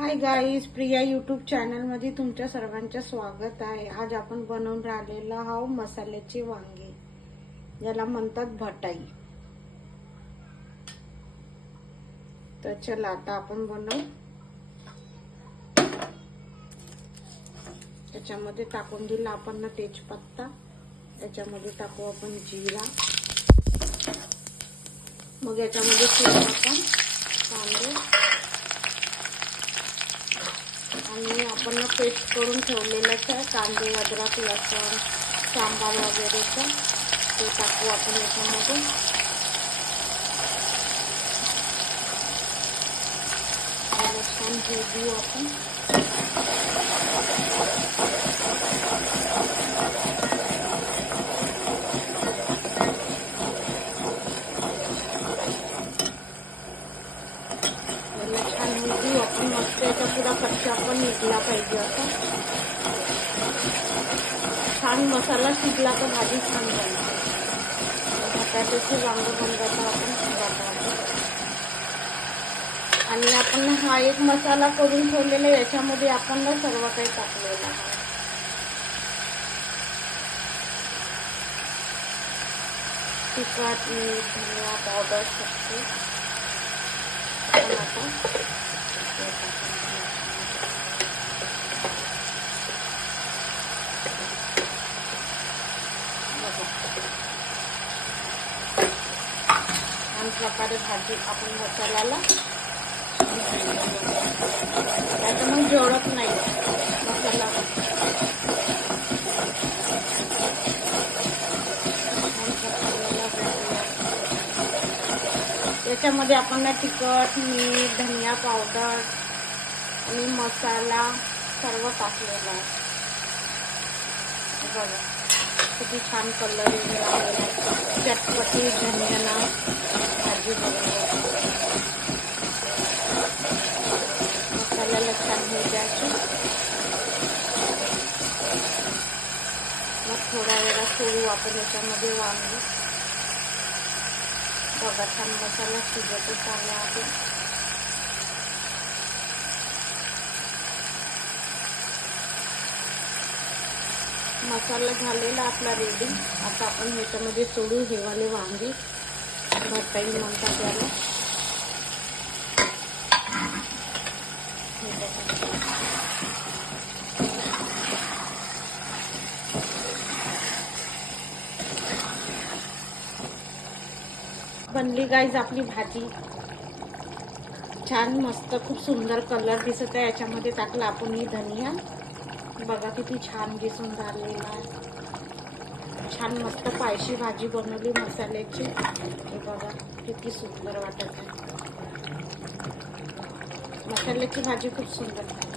Hi guys, Priya YouTube channel मध्ये तुमच्या सर्वांचे स्वागत आहे। आज आपण बनवून राहिलेला आहोत मसाल्याची वांगी, ज्याला म्हणतात भटाई। तर चला आता आपण बनवू। त्याच्यामध्ये टाकून दिला आपण तेजपत्ता, याच्यामध्ये टाकू आपण जिरा, मग याच्यामध्ये आपण कांदे आणि आपण पेस्ट करून ठेवलेलंच आहे कांदे, अद्रक, लसूण, सांबार वगैरेचं ते टाकू आपण याच्यामध्ये। छान देऊ आपण। छान देऊ आपण, मस्त याचा पुरा कच्चा पण निघला पाहिजे असं। छान मसाला शिजला तर भाजी छान बनते। बटाट्याची वांग बनवायचा आपण बटाटे, आणि आपण हा एक मसाला करून ठेवलेला, याच्यामध्ये आपण सर्व काही टाकलेलं आहे। तिखट, मीठ, धनिया पावडर टाकते छान प्रकारे भाजी आपण मसाल्याला मग जळत नाही मसाला। याच्यामध्ये आपण तिखट, मीठ, धनिया पावडर आणि मसाला सर्व टाकलेला आहे। बघा किती छान कलर येऊन राहिलेला आहे, चटपटी झणझणाट भाजी बनवली। मसाल्याला छान होऊ द्यायचं, मग थोडा वेळा सोडू आपण याच्यामध्ये वांगी। बघा छान मसाला शिजतच आला आहे। मसाला झालेला आपला रेडी। आता आपण ह्याच्यामध्ये सोडू हे वाले वांगे, भटाई म्हणतात त्याला। बनली गाईज आपली भाजी, छान मस्त खूप सुंदर कलर दिसत आहे। याच्यामध्ये टाकला आपण ही धनिया, बघा किती छान दिसून राहिलेला आहे। छान मस्त पायशी भाजी बनवली मसाल्याची, हे बघा किती सुंदर वाटत आहे। मसाल्याची भाजी खूप सुंदर।